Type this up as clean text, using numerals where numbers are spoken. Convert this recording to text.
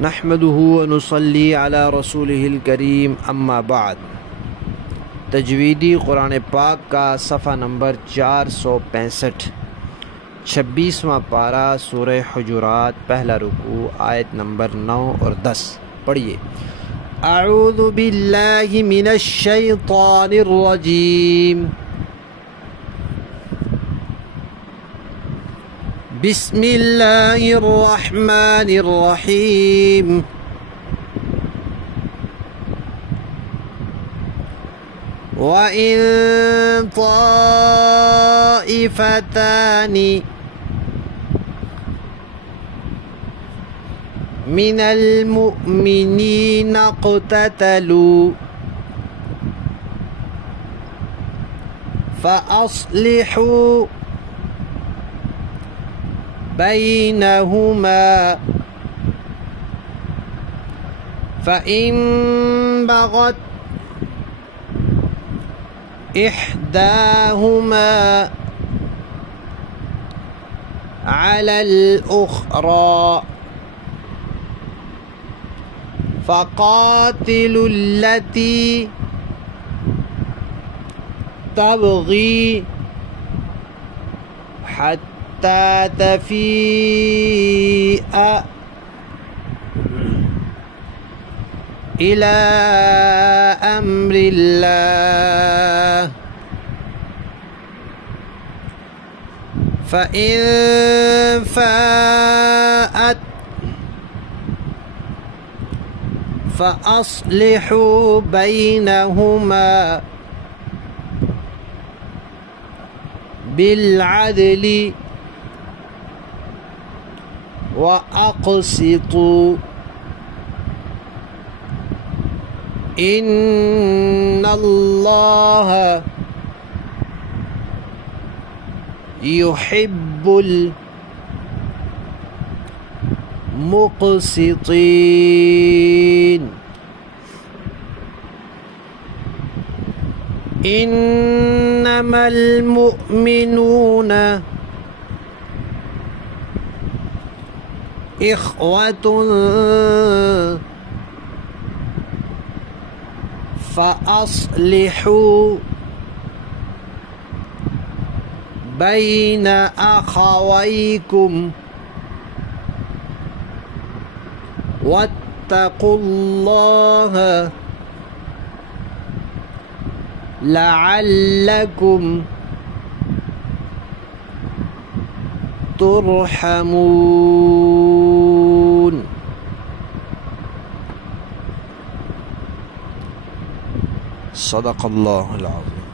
नहमदुहु व नुसल्ली अला रसूलिहिल करीम अम्मा बाद। तजवीदी कुरान पाक का सफ़ा नंबर 465, 26वां पारा, सूरह हुजुरात, पहला रुकू, आयत नंबर 9 और 10। पढ़िए। अऊज़ु बिल्लाहि मिनश शैतानिर रजीम, बिस्मिल्लाहिर रहमानिर रहीम। वइन ताइफतानि मिनल मुअ्मिनीना इक़्ततलू फ़अस्लिहू बैनहुमा फ़इन बग़त इहदाहुमा अलल उख़रा फ़क़ातिलुल्लती तबग़ी हत्ता तफ़ीअ इला अम्रिल्लाह फ़इन फ़ाअत फ़अस्लिहू बैनहुमा बिलअदली व अक़सितू इन्नल्लाह युहिब्बुल मुक़सितीन। इन्नमल मुअ्मिनूना इख़्वतुन फ़अस्लिहू बैन अख़वैकुम वत्तक़ुल्लाह लअल्लकुम तुरहमून। सदक़ल्लाहुल अज़ीम।